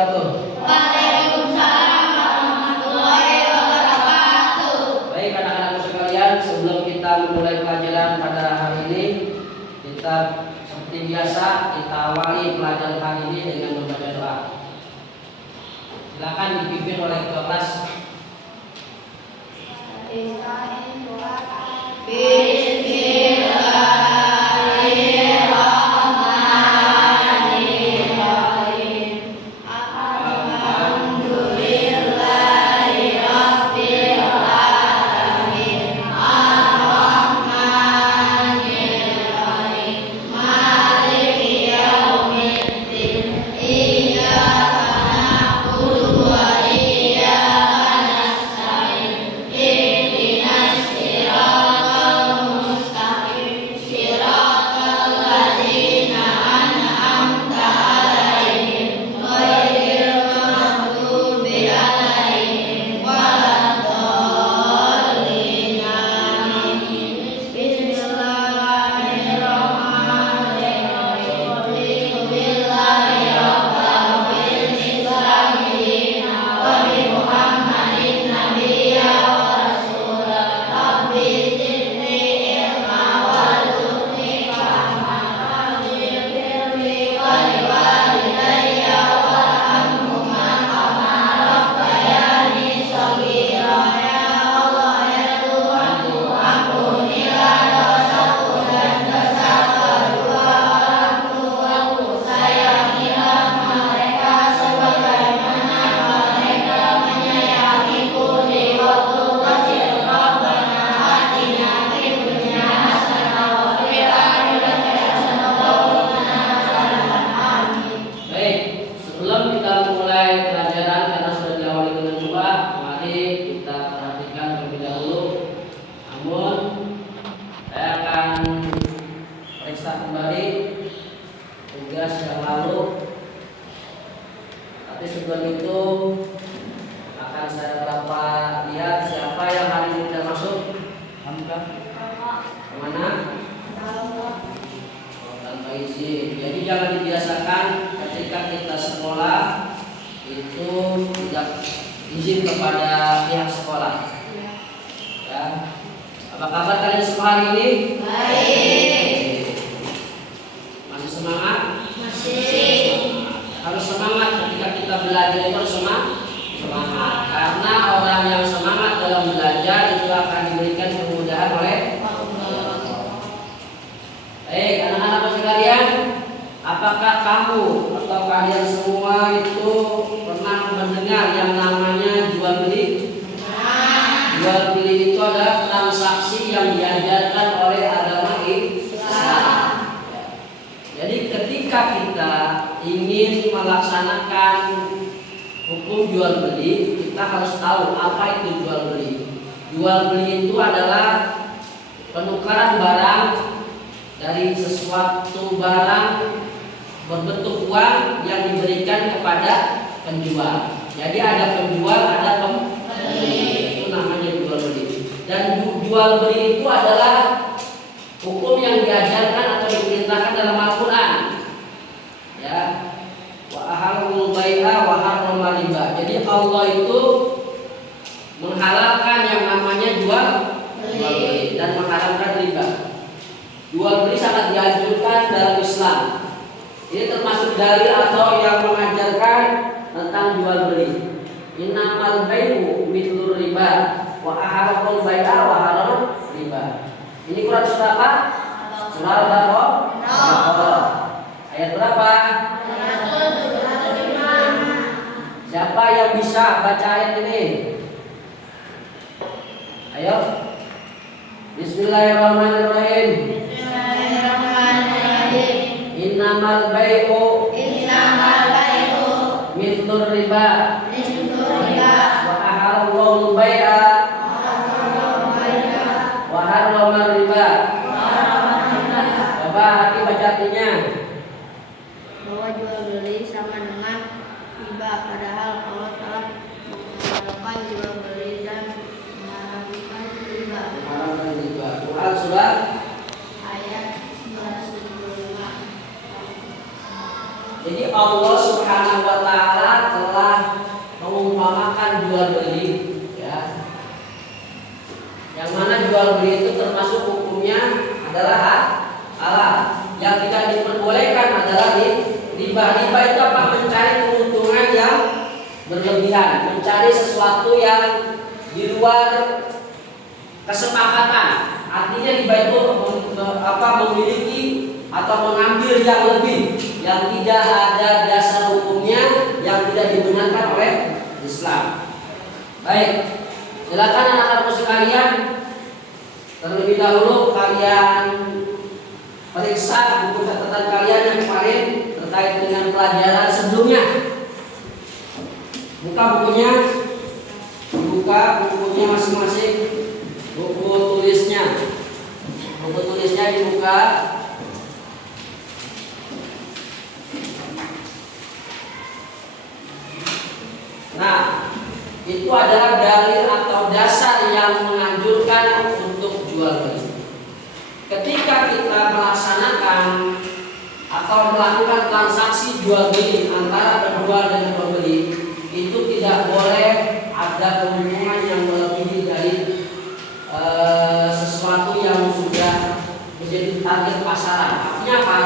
wabarakatuh. Waalaikumsalam warahmatullahi wabarakatuh. Baik anak-anakku sekalian, sebelum kita memulai pelajaran pada hari ini, kita seperti biasa kita awali pelajaran hari ini dengan membaca doa. Silakan dipimpin oleh ketua kelas. Jadi jangan dibiasakan ketika kita sekolah itu tidak izin kepada pihak sekolah. Ya. Apa kabar kalian semua hari ini? Baik. Masih semangat? Masih. Harus semangat ketika kita belajar itu harus semangat. Karena orang yang semangat dalam belajar itu akan diberikan kemudahan oleh Allah. Baik, anak-anak sekalian, apakah kamu atau kalian semua itu pernah mendengar yang namanya jual beli? Jual beli itu adalah transaksi yang diajarkan oleh agama Islam. Jadi ketika kita ingin melaksanakan hukum jual beli, kita harus tahu apa itu jual beli. Jual beli itu adalah penukaran barang dari sesuatu barang berbentuk uang yang diberikan kepada penjual. Jadi ada penjual, ada pembeli. Itu namanya jual beli. Dan jual beli itu adalah hukum yang diajarkan atau diperintahkan dalam Al-Quran. Ya, wa ahalul bai'a wa harrama riba. Jadi Allah itu menghalalkan yang namanya jual beli dan mengharamkan riba. Jual beli sangat dianjurkan dalam Islam. Ini termasuk dalil atau yang mengajarkan tentang jual beli. Innamal bai'u mithlur riba wa ahalul bai'a wa harrama riba. Ini Quran surah apa? Surah Al-Baqarah. Ayat berapa? Siapa yang bisa baca ayat ini? Ayo. Bismillahirrahmanirrahim. Innamal bai'u mithlur riba wa ahalul bai'a wa harrama riba. Coba Hati baca artinya. Bahwa jual beli sama dengan riba, padahal Allah telah menghalalkan jual beli dan mengharamkan riba. Quran surah Ayat 95. Jadi Allah Subhanahu wa taala telah mengumpamakan jual beli, ya, yang mana jual beli itu termasuk hukumnya adalah halal. Yang tidak diperbolehkan adalah riba. Riba itu apa? Mencari keuntungan yang berlebihan, mencari sesuatu yang di luar kesepakatan. Artinya riba itu memiliki atau mengambil yang lebih, yang tidak ada dasar hukumnya, yang tidak dibenarkan oleh Islam. Baik, silakan anak-anakku sekalian, terlebih dahulu kalian periksa buku catatan kalian yang kemarin terkait dengan pelajaran sebelumnya. Buka bukunya, buka bukunya masing-masing, buku tulisnya dibuka. Nah, itu adalah dalil atau dasar yang menganjurkan untuk jual beli. Ketika kita melaksanakan atau melakukan transaksi jual beli antara penjual dan pembeli, itu tidak boleh ada keuntungan yang melebihi dari sesuatu yang sudah menjadi target pasaran. Artinya apa?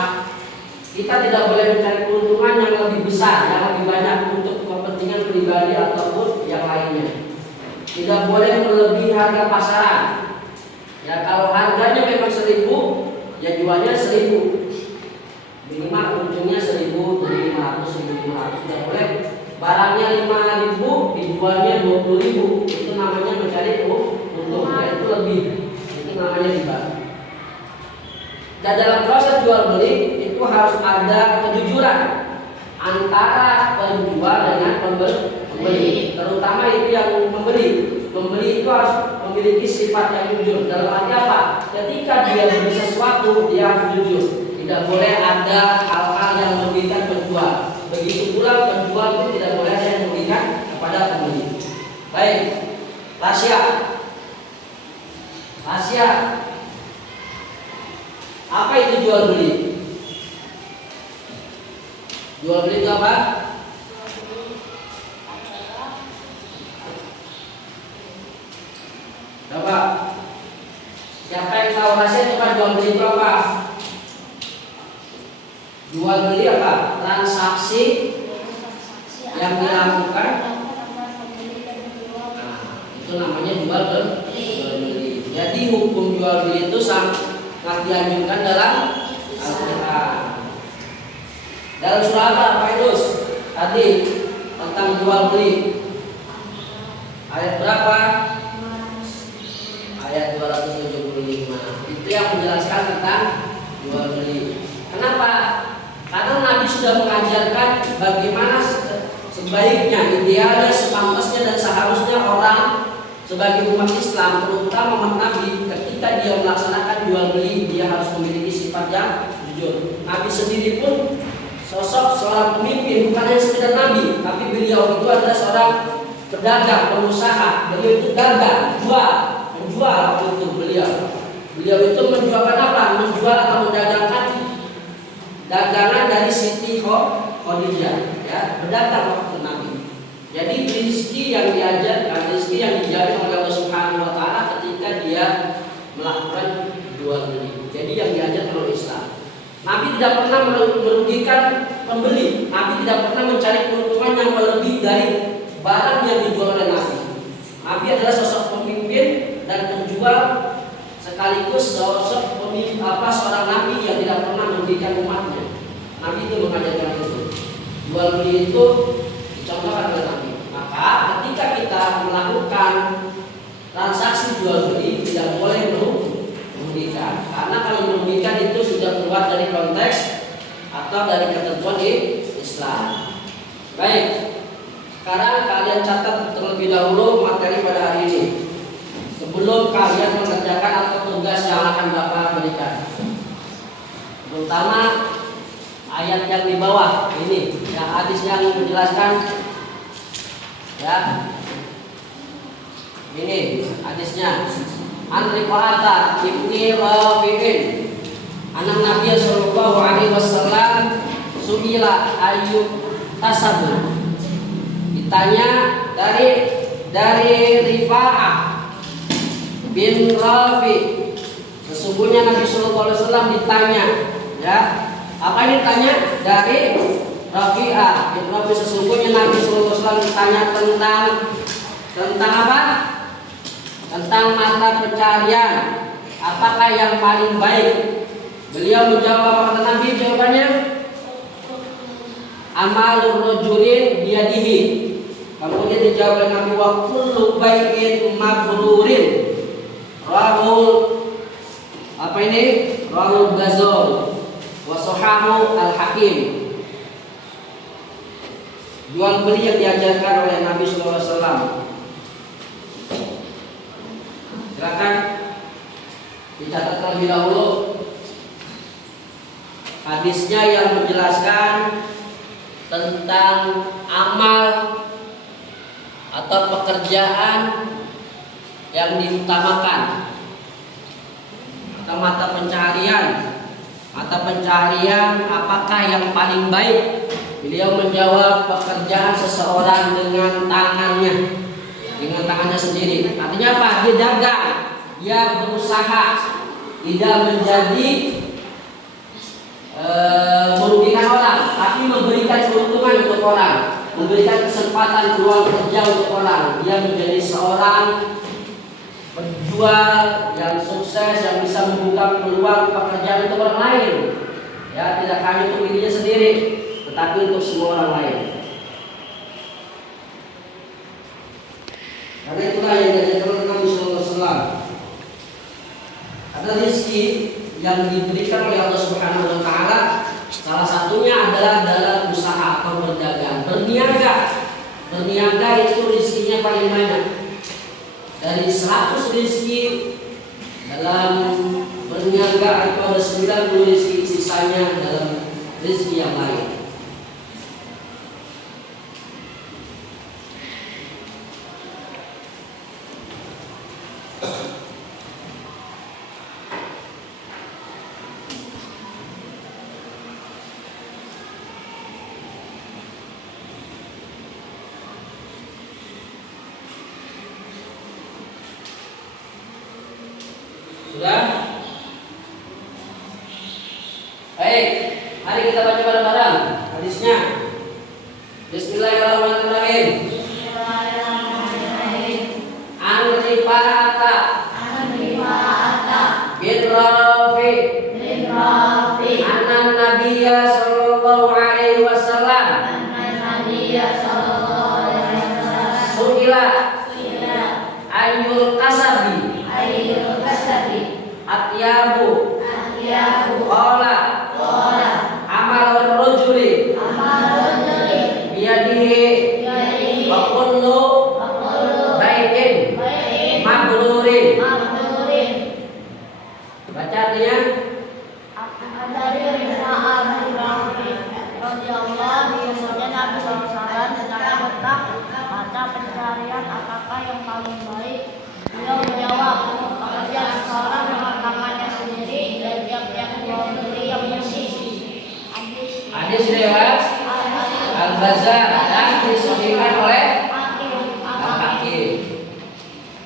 Kita tidak boleh mencari keuntungan yang lebih besar, yang lebih banyak untuk kepentingan pribadi ataupun yang lainnya. Tidak boleh melebihi harga pasaran. Ya, kalau harganya memang 1.000, ya jualnya 1.000. Minimal ujungnya 1.000, 1.500, 1.500. Tidak boleh barangnya 5.000 dijualnya 20.000. Itu namanya mencari untung, ya, itu lebih. Itu namanya riba. Dan dalam proses jual beli itu harus ada kejujuran antara penjual dengan pembeli, terutama itu yang membeli. Pembeli itu harus memiliki sifat yang jujur. Dalam arti apa? Ketika dia beli sesuatu, dia harus jujur. Tidak boleh ada hal-hal yang merugikan penjual. Begitu pula penjual pun tidak boleh ada yang merugikan kepada pembeli. Baik, Tasya. Apa itu jual beli? Jual beli itu apa? Coba, siapa yang tahu rahasia coba jual beli itu apa? Jual beli apa? Transaksi yang dilakukan. Nah, itu namanya jual beli. Jadi hukum jual beli itu sangat dianjurkan dalam Al-Quran. Dalam surah apa itu? Tadi tentang jual beli. Ayat berapa? Ayat 275. Itu yang menjelaskan tentang jual beli. Kenapa? Karena Nabi sudah mengajarkan bagaimana sebaiknya, idealnya, sepantasnya dan seharusnya orang sebagai umat Islam, terutama umat Nabi, ketika dia melaksanakan jual beli, dia harus memiliki sifat yang jujur. Nabi sendiri pun sosok seorang pemimpin, bukan hanya sekedar Nabi, tapi beliau itu adalah seorang pedagang, pengusaha. Beliau itu dagang, menjual untuk beliau. Beliau itu menjualkan apa? Menjual atau mendagangkan dagangan dari Siti Khadijah, ya, berdagang waktu Nabi. Jadi rezeki yang diajarkan, rezeki yang dijamin oleh Allah Subhanahu wa taala ketika dia melakukan jual beli. Jadi yang diajarkan oleh Islam. Nabi tidak pernah merugikan pembeli. Nabi tidak pernah mencari keuntungan yang melebihi dari barang yang dijual oleh Nabi. Nabi adalah sosok pemimpin dan penjual sekaligus sosok pemimpin seorang nabi yang tidak pernah merugikan umatnya. Nabi itu mengajarkan itu. Jual beli itu dicontohkan oleh Nabi. Maka ketika kita melakukan transaksi jual beli tidak boleh merugikan. Karena kalau merugikan itu sudah keluar dari konteks atau dari ketentuan di Islam. Baik. Sekarang kalian catat terlebih dahulu materi pada hari ini sebelum kalian mengerjakan atau tugas yang akan Bapak berikan. Terutama ayat yang di bawah ini, yang hadis yang menjelaskan, ya. Ini hadisnya. An Rifa'ata ibni Rafi'in anak Nabi sallallahu alaihi wasallam su'ila ayyub tasabu ditanya dari Rifa'ah bin Rafi. Sesungguhnya Nabi Sallallahu Alaihi Wasallam ditanya, ya, apa ini ditanya? Dari Rafi'ah bin Rafi. Sesungguhnya Nabi Sallallahu Alaihi Wasallam ditanya tentang apa? Tentang mata pencarian, apakah yang paling baik? Beliau menjawab, kata Nabi jawabannya, amalur rajulin biyadihi. Kemudian dijawab oleh Nabi, wa kullu bai'in mabrurin. Rahul apa ini? Rahul Ghazali wa sahahu al-Hakim. Jual beli yang diajarkan oleh Nabi sallallahu alaihi wasallam. Silakan dicatat terlebih dahulu hadisnya yang menjelaskan tentang amal atau pekerjaan yang diutamakan atau mata pencaharian apakah yang paling baik. Beliau menjawab, pekerjaan seseorang dengan tangannya sendiri. Artinya apa? Dia dagang, dia berusaha, tidak menjadi merugikan orang, tapi memberikan keuntungan untuk orang, memberikan kesempatan peluang kerja untuk orang. Dia menjadi seorang penjual yang sukses, yang bisa membuka peluang pekerjaan untuk orang lain. Ya, tidak hanya untuk dirinya sendiri, tetapi untuk semua orang lain. Karena itulah yang diajarkan oleh Nabi Sallallahu Alaihi Wasallam. Ada rezeki yang diberikan oleh Allah Subhanahu Wa Taala. Salah satunya adalah dalam usaha atau berdagang, berniaga. Berniaga itu rezekinya paling banyak. Dari 100 rezeki dalam berniaga itu ada 90 rezeki, sisanya dalam rezeki yang lain. Sudah? Baik, mari kita baca bareng-bareng hadisnya. Bismillahirrahmanirrahim. An Rifa'ata bin Rafi anna Nabiyya sallallahu alaihi wasallam su'ila ayyul kasabi atyabu qala amal rajuli biyadihi wa kullu bai'in mabrurin. Baca artinya. Dari Rifa'ah bin Rafi radhiyallahu anhu, Nabi SAW ditanya tentang mata pencarian apakah yang paling baik. Beliau menjawab, pekerjaan seseorang dengan tangannya sendiri dan tiap-tiap jual beli yang bersih. Hadis riwayat Al-Bazzar dan disahihkan oleh Al-Hakim.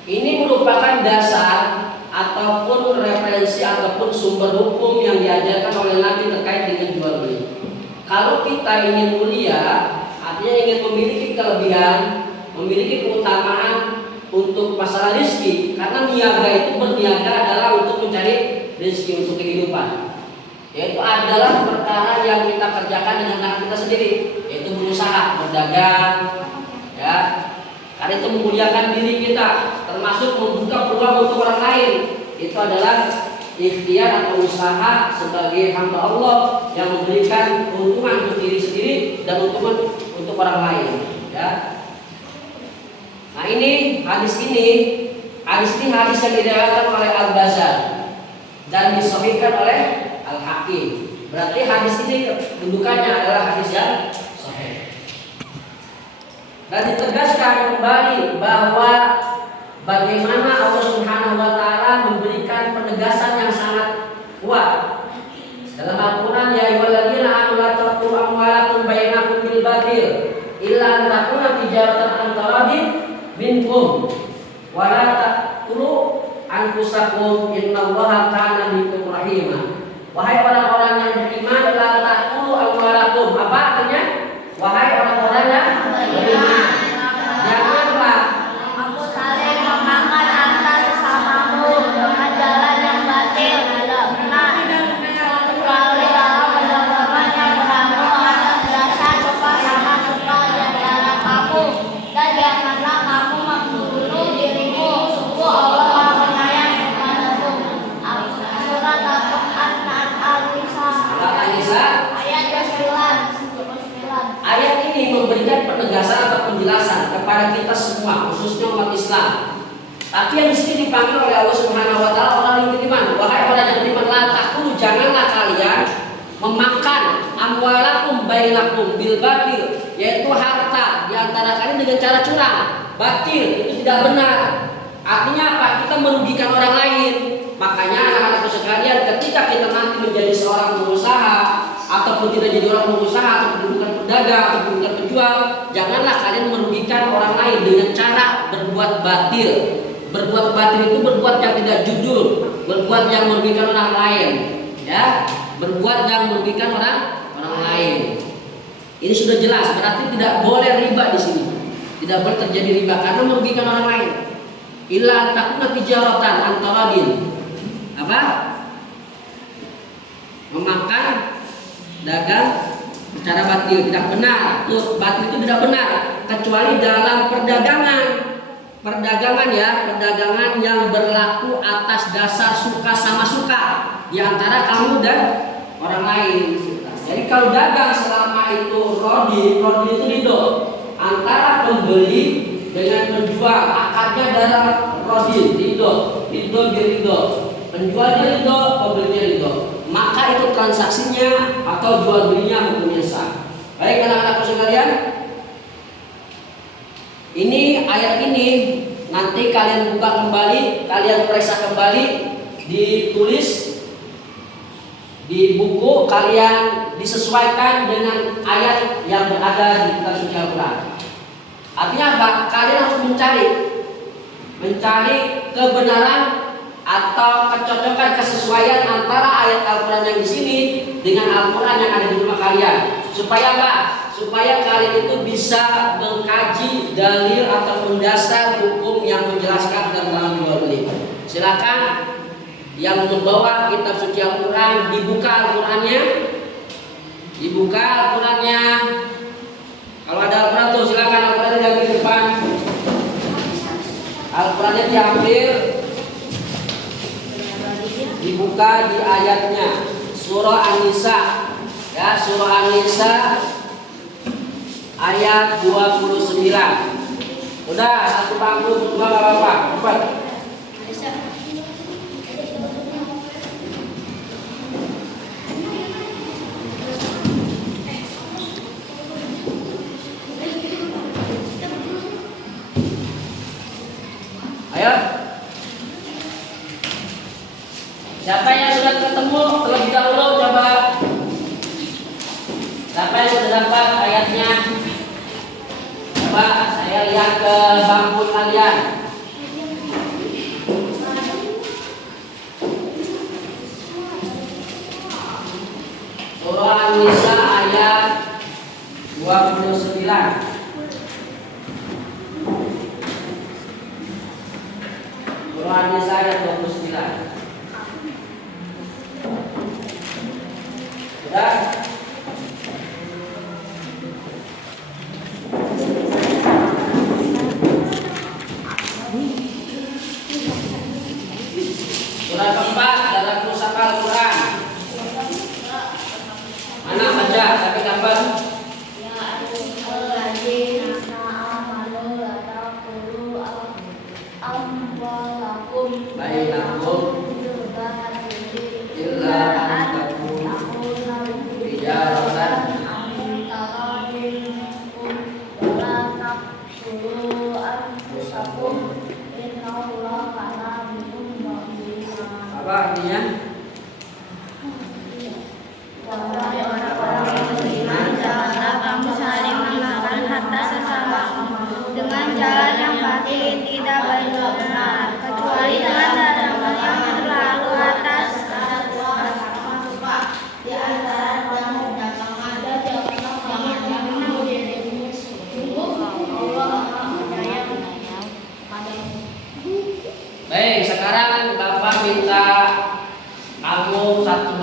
Ini merupakan dasar ataupun referensi ataupun sumber hukum yang diajarkan oleh Nabi terkait dengan jual beli. Kalau kita ingin mulia, artinya ingin memiliki kelebihan, memiliki keutamaan untuk masalah rezeki, karena niaga itu berniaga adalah untuk mencari rezeki untuk kehidupan. Yaitu adalah perkara yang kita kerjakan dengan tangan kita sendiri, yaitu berusaha, berdagang, ya. Karena itu memuliakan diri kita, termasuk membuka peluang untuk orang lain. Itu adalah ikhtiar atau usaha sebagai hamba Allah yang memberikan keuntungan untuk diri sendiri dan keuntungan untuk orang lain. Ya. Nah ini hadis yang diriwayatkan oleh Al-Bazzar dan disahihkan oleh Al-Hakim. Berarti hadis ini kedudukannya adalah hadis yang sahih. Dan ditegaskan kembali bahwa bagaimana Allah Subhanahu wa taala memberikan penegasan yang sangat kuat. Dalam Al-Qur'an, ya ayyuhalladzina amanu la taqulu amwalakum bainakum bil batil illa an takuna tijaratan an taradin minkum wa la taqtulu anfusakum innallaha kana bikum rahima. Wahai orang-orang yang beriman, la taqtulu amwalakum. Apa artinya? Wahai orang-orang yang beriman, janganlah kamu saling memakan antar sesamamu dengan jalan yang batil, tidak benar, kecuali dalam perdagangan yang berlaku atas dasar suka-sama suka di antara kamu, dan janganlah kamu membunuh dirimu, sungguh Allah Maha Penyayang kepadamu. Surat Al-Nisa ayat 29. Ayat ini memberikan penegasan atau penjelasan kepada kita semua, khususnya umat Islam. Tapi yang di sini dipanggil oleh Allah Subhanahu wa taala orang yang beriman. Wahai orang yang beriman, la taqulu, janganlah kalian memakan amwalakum bainakum bil batil, yaitu harta di antara kalian dengan cara curang. Batil itu tidak benar. Artinya apa? Kita merugikan orang lain. Makanya anak-anakku sekalian, ketika kita nanti menjadi seorang pengusaha ataupun tidak jadi orang pengusaha ataupun bukan pedagang ataupun bukan penjual, janganlah kalian merugikan orang lain dengan cara berbuat batil. Berbuat batil itu berbuat yang tidak jujur, berbuat yang merugikan orang lain, ya, berbuat yang merugikan orang lain. Ini sudah jelas, berarti tidak boleh riba di sini, tidak boleh terjadi riba karena merugikan orang lain. Illa takuna tijaratan antaradin, apa? Memakan dagang secara batil, tidak benar. Batil itu tidak benar kecuali dalam perdagangan ya, perdagangan yang berlaku atas dasar suka sama suka di antara kamu dan orang lain. Jadi kalau dagang selama itu rodi itu ridho antara pembeli dengan penjual, akarnya dalam rodi ridho biridho, penjualnya ridho, pembelinya ridho, maka itu transaksinya atau jual belinya hukumnya sah. Baik anak-anakku sekalian, ini ayat ini nanti kalian buka kembali, kalian periksa kembali, ditulis di buku kalian, disesuaikan dengan ayat yang berada di kitab suci Al-Quran. Artinya apa? Kalian harus mencari kebenaran atau kecocokan, kesesuaian antara ayat Al-Quran yang di sini dengan Al-Quran yang ada di rumah kalian. Supaya apa? Supaya kalian itu bisa mengkaji dalil atau dasar hukum yang menjelaskan tentang jual beli. Silakan yang membawa kitab suci Al-Quran, dibuka Al-Qurannya, Kalau ada Al-Quran tuh silakan Al-Qurannya dari depan. Al-Qurannya diambil, dibuka di ayatnya, surah An-Nisa, ya, surah An-Nisa ayat 29. Udah, satu bangku, dua apa-apa, cepat. Ayo. Siapa yang sudah ketemu terlebih dahulu, coba. Siapa yang sudah dapat ayatnya? Coba saya lihat ke bangku kalian. Surah An-Nisa ayat 29. Surah An-Nisa ayat 29. Sudah? Surah keempat dalam Pusaka Al-Quran. Mana baca? Tapi dapat. Bainakum illa an takuna tijaratan apa artinya? Wahai orang-orang yang beriman, janganlah kamu saling memakan harta sesama kamu, sekarang Bapak minta kamu satu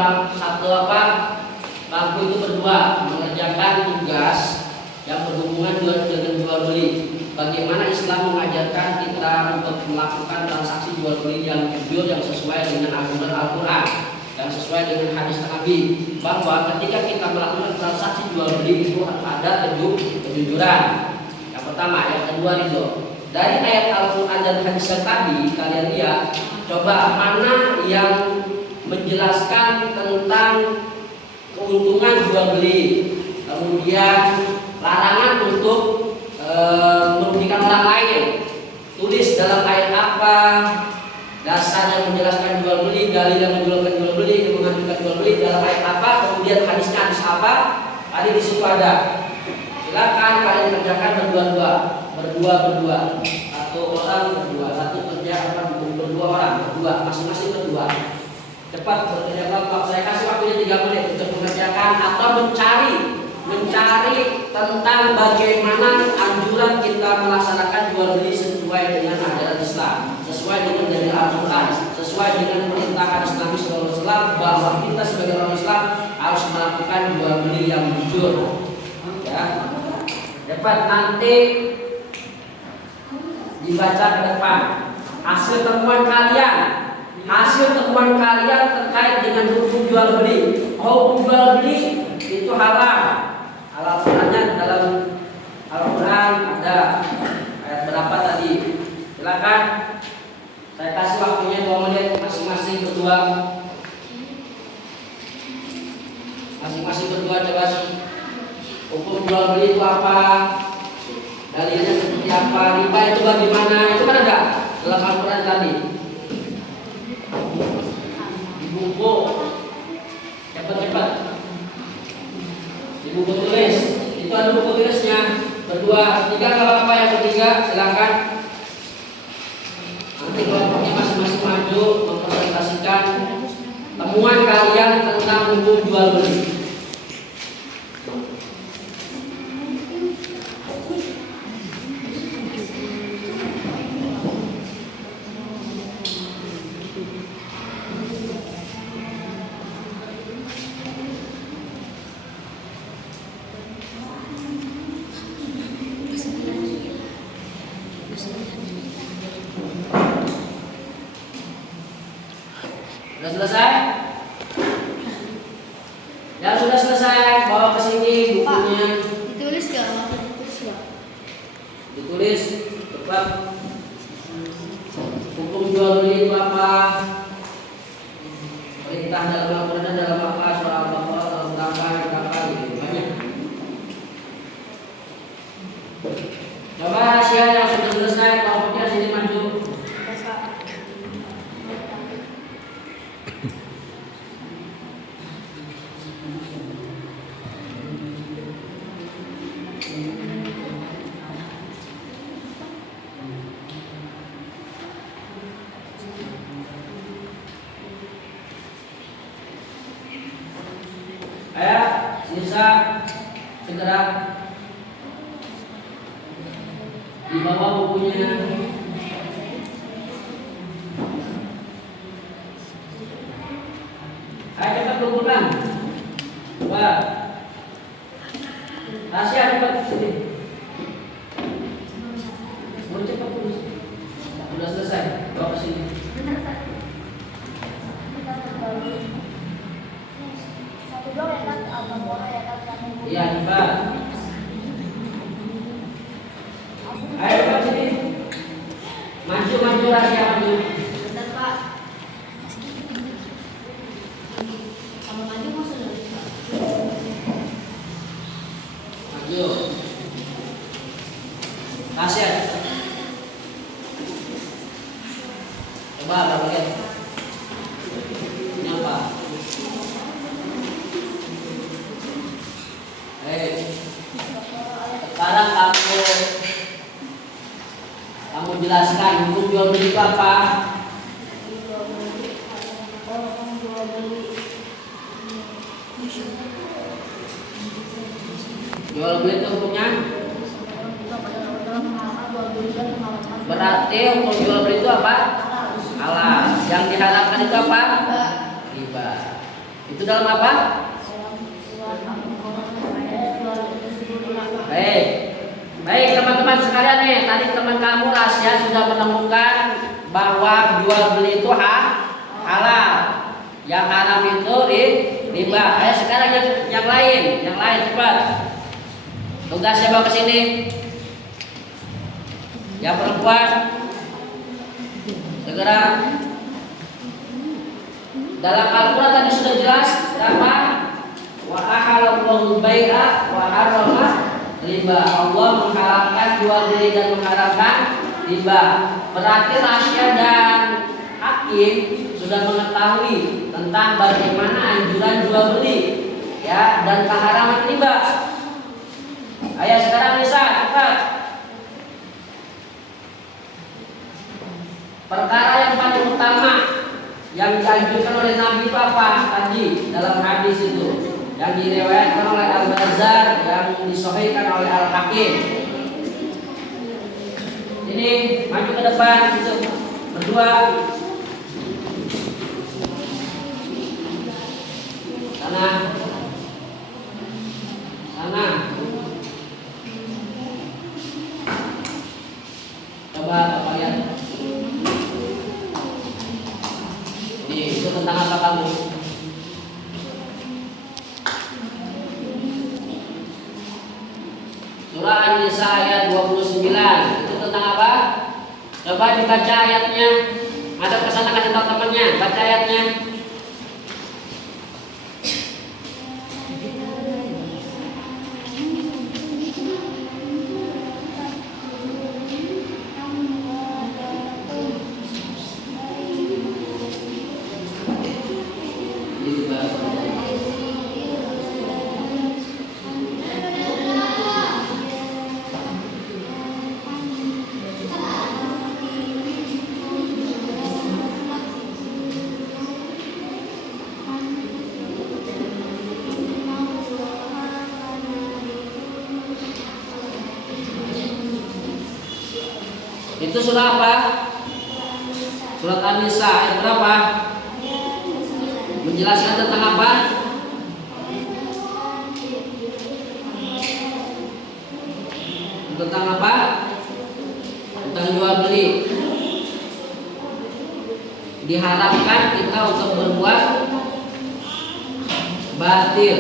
bangku itu berdua mengerjakan tugas yang berhubungan dengan jual beli. Bagaimana Islam mengajarkan kita untuk melakukan transaksi jual beli yang jujur, yang sesuai dengan aturan Al-Quran, yang sesuai dengan hadis Nabi, bahwa ketika kita melakukan transaksi jual beli itu ada kejujuran. Yang pertama, yang kedua ridho. Dari ayat Al-Quran dan hadis tadi kalian lihat, coba mana yang menjelaskan tentang keuntungan jual beli, kemudian larangan untuk merugikan orang lain. Tulis dalam ayat apa dasar yang menjelaskan jual beli, dalil yang menjelaskan jual beli, yang mengajukan jual beli dalam ayat apa, kemudian hadisnya hadis apa, tadi di situ ada. Silakan kalian kerjakan berdua, satu orang berdua, satu kerja berdua orang, berdua, masing-masing berdua. Cepat bekerja kelompok. Saya kasih waktunya 3 menit untuk mengerjakan atau mencari tentang bagaimana anjuran kita melaksanakan jual beli sesuai dengan ajaran Islam, sesuai dengan dari Al-Quran, sesuai dengan perintah hadis Nabi SAW, bahwa kita sebagai orang Islam harus melakukan jual beli yang jujur. Ya, dapat nanti dibaca ke depan hasil temuan kalian terkait dengan hukum jual beli. Hukum jual beli itu halal. Al-Qurannya dalam Al-Quran ada ayat berapa tadi? Silakan. Saya kasih waktunya 2 menit masing-masing berdua. Coba hukum jual beli itu apa? Dalilnya seperti apa? Riba itu bagaimana? Itu kan ada dalam Al-Quran tadi. Di buku, cepat. Di buku tulis, itu ada buku tulisnya. Berdua, 3 kalau apa yang ketiga, silakan. Nanti kelompoknya masing-masing maju mempresentasikan temuan kalian tentang hukum jual beli. Sudah selesai? Yang sudah selesai bawa ke sini bukunya. Ditulis gak? Ditulis cepat. Hukum jual beli itu apa? Perintah dalam Al-Quran, dalam apa? Surah Al-Baqarah, dalam berapa gitu. Banyak. Coba rahasia yang sudah selesai kelompoknya sini maju. Ayo, sisa segera dibawa bukunya. Ayo cepat kumpulkan. Coba. Tasya cepat sini. Mau cepat tulis. Sudah selesai. Bawa ke sini. Iya, cepat. Ayo cepat sini. Maju rahasia maju. Bentar Pak. Kalau maju mau sudah. Maju. Rahasia. Coba berapa lihat. Ini apa? Sekarang kamu jelaskan hukum jual beli itu apa? Jual beli itu hukumnya? Berarti hukum jual beli itu apa? halal. Yang diharamkan itu apa? Riba. Itu dalam apa? Baik teman-teman sekalian nih, tadi teman kamu rahasia sudah menemukan bahwa jual beli itu halal. Yang haram itu riba. Ayo sekarang yang lain cepat. Tugasnya bawa ke sini. Yang perempuan segera. Dalam Al-Quran tadi sudah jelas apa? Wa ahallallahu bai'a wa harrama riba. Allah mengharamkan jual beli dan mengharamkan riba. Berarti rahasia dan hakim sudah mengetahui tentang bagaimana anjuran jual beli ya dan keharaman riba. Ayo sekarang Nisa cepat. Perkara yang paling utama yang dianjurkan oleh Nabi itu apa tadi dalam hadis itu yang diriwayatkan oleh Al-Bazzar yang disahihkan oleh Al-Hakim. Ini maju ke depan berdua. Sana. Coba Bapak lihat. Itu tentang apa kamu? Surah An-Nisa ayat 29. Itu tentang apa? Coba dibaca ayatnya. Ada kesana kasih tahu temannya. Baca ayatnya. Itu surah apa? Surat An-Nisa ayat berapa? Menjelaskan tentang apa? Tentang apa? Tentang jual beli. Diharapkan kita untuk berbuat batil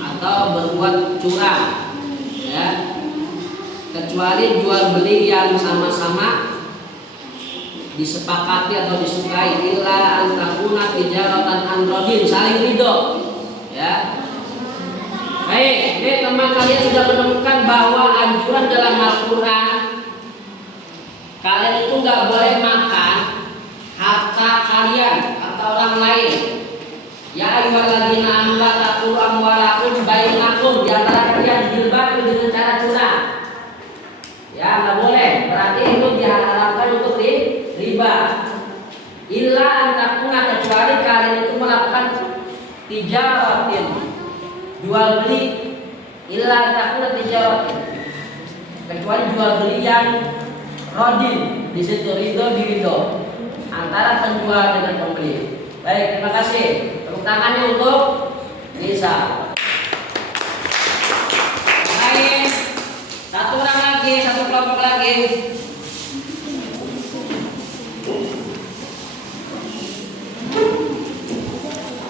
atau berbuat curang, ya. Kecuali jual beli yang sama-sama disepakati atau disukai, illa antakuna tijaratan androdin, saling ridho, ya. Baik, ini teman kalian sudah menemukan bahwa anjuran dalam Al-Quran kalian itu nggak boleh makan harta kalian atau orang lain. Ya ayyuhalladzina amanu la taqulu amwalakum bainakum, di antara kalian dilbatu dengan cara curang. Ya nggak boleh, berarti itu diharamkan untuk riba. Illa antakuna, kecuali kalian itu melakukan tijaratin, jual beli. Illa antakuna tijaratin, kecuali jual beli yang rodin, di situ ridho diridho antara penjual dengan pembeli. Baik, terima kasih. Tepuk tangannya untuk Nisa. Baik, satu orang lagi, satu kelompok lagi.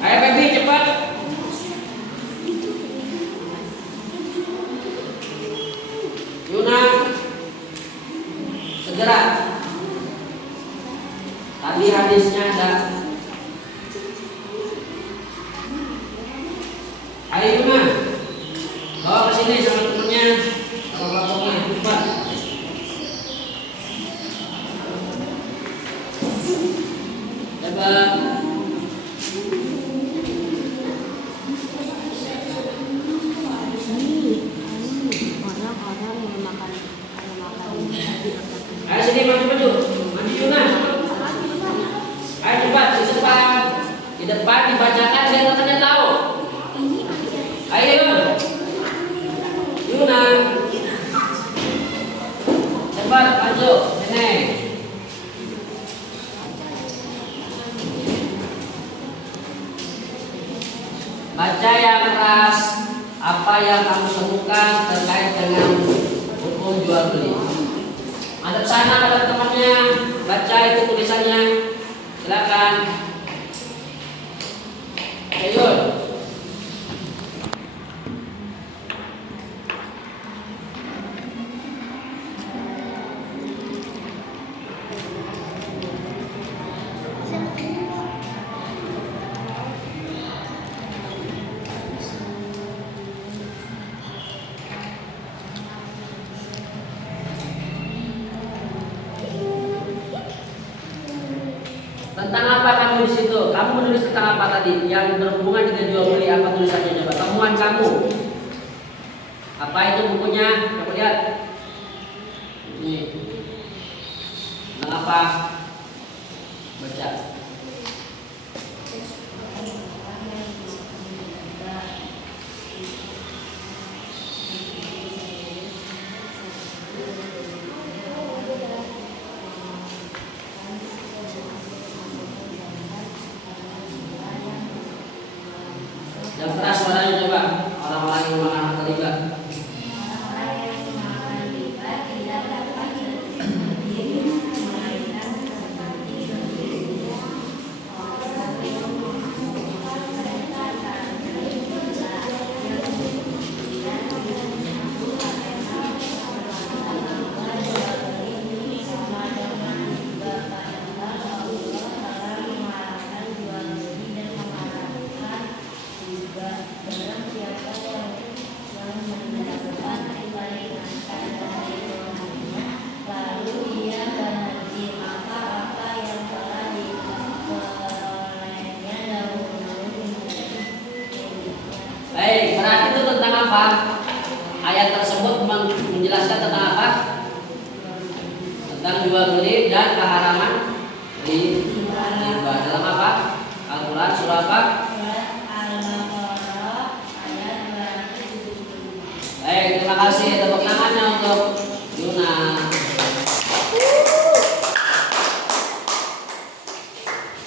Ayo baby cepat. Yuna, segera. Tadi hadisnya ada. Ayo Yuna, bawa ke sini sama temennya, sama kelompoknya, cepat. Cepat. Ayo sini maju Yuna. Ayo cepat di depan dibacakan biar temannya tahu. Ayo Yuna, cepat maju sini. apa yang kamu temukan terkait dengan hukum jual beli. Madep sana pada temannya, baca itu tulisannya. Silakan. Ayo. Tentang apa kamu di situ? Kamu menulis tentang apa tadi? Yang berhubungan dengan jual beli, apa tulisannya? Coba temuan kamu. Apa itu bukunya? Coba lihat. Ini. Tentang apa? Baca. Yang keras suaranya coba. Orang-orang yang makan terlibat. Baik, berarti itu tentang apa? Ayat tersebut menjelaskan tentang apa? Tentang jual beli dan keharaman riba. Dalam apa? Al-Quran surah apa? Baik, terima kasih. Tepuk tangannya untuk Yuna.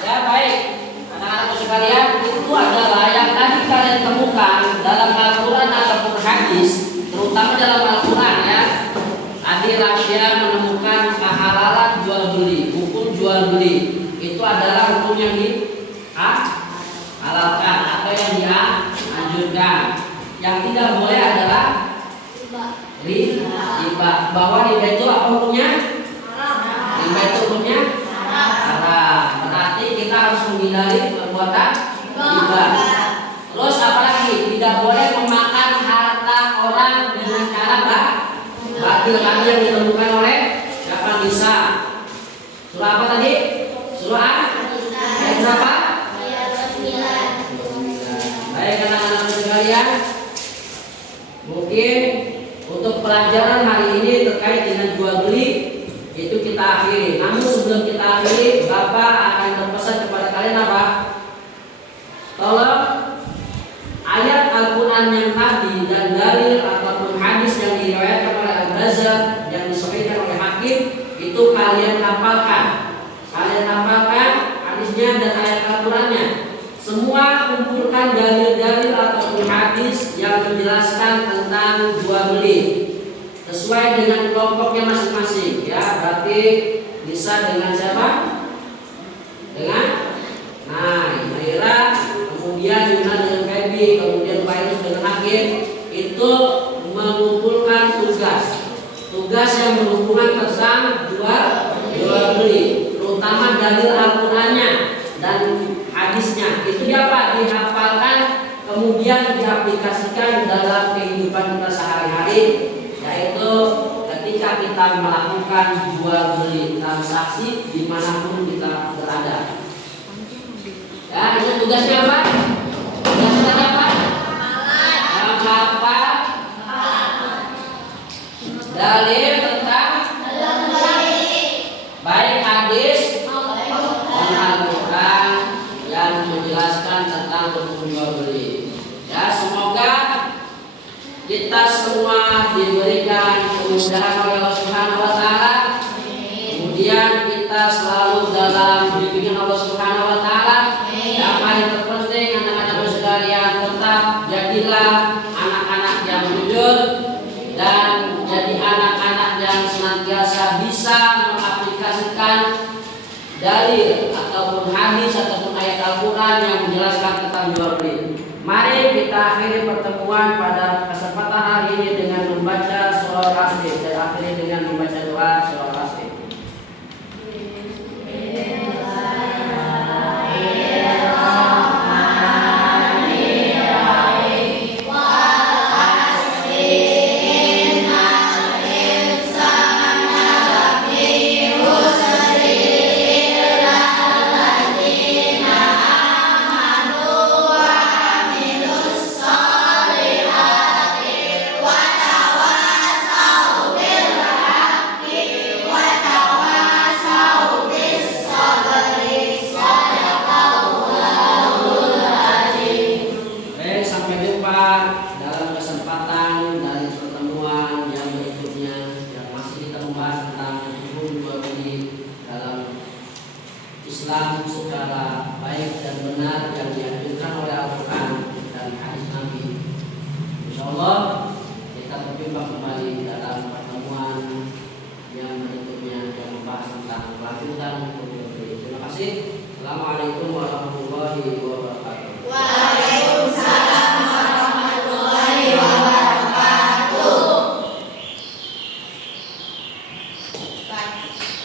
Ya baik, anak-anakku sekalian, itu adalah yang tadi kalian temukan dalam Al-Quran ataupun hadis, terutama dalam Al-Quran ya. Tadi Rasya menemukan kehalalan jual beli, hukum jual beli itu adalah hukum yang dihalalkan atau yang dianjurkan. Yang tidak boleh adalah riba. Bahwa riba itu apa hukumnya? Riba itu hukumnya haram. Berarti kita harus menghindari perbuatan riba. Terus apalagi tidak boleh memakan harta orang dengan cara batil. Kami yang ditemukan oleh siapa? Nisa. Surah apa tadi? Surah ayat berapa? Baik anak-anak sekalian, mungkin untuk pelajaran hari ini terkait dengan jual beli itu kita akhiri. Namun sebelum kita akhiri, Bapak akan berpesan kepada kalian apa? Tolong ayat Al-Quran yang tadi dan dalil ataupun hadis yang diriwayatkan oleh Al-Bazzar yang disahihkan oleh Hakim itu kalian hafalkan. Kalian hafalkan hadisnya dan ayat Al-Qurannya. Semua kumpulkan dalil-dalil ataupun hadis yang menjelaskan tentang jual beli sesuai dengan kelompoknya masing-masing ya. Berarti bisa dengan siapa? Dengan Maira, kemudian Yuna dengan Febi, kemudian Fairuz dengan Hakim. Itu mengumpulkan tugas yang berhubungan tentang jual beli, terutama dalil Al-Qurannya dan hadisnya. Itu apa? Dihafalkan, kemudian diaplikasikan dalam kehidupan kita sehari-hari, yaitu ketika kita melakukan jual beli transaksi dimanapun kita berada. Ya, itu tugasnya apa? Tugasnya apa? Menghafal dalil tentang baik hadis dan Al-Quran yang menjelaskan tentang hukum jual beli. Ya, semoga kita semua diberikan kemudahan oleh Allah Subhanahu wa taala. Kemudian kita selalu dalam bimbingan Allah Subhanahu wa taala. Yang paling terpenting anak-anak sekalian, tetap jadilah anak-anak bisa mengaplikasikan dalil ataupun hadis ataupun ayat Al-Quran yang menjelaskan tentang jual beli. Mari kita akhiri pertemuan pada kesempatan hari ini dengan membaca surah Al-Asr dan akhiri dengan membaca doa surah Al-Asr. Islam secara baik dan benar yang dianjurkan oleh Al-Quran dan hadis Nabi. Insyaallah kita berjumpa kembali dalam pertemuan yang berikutnya yang membahas tentang kelanjutan hukum. Terima kasih. Assalamualaikum warahmatullahi wabarakatuh.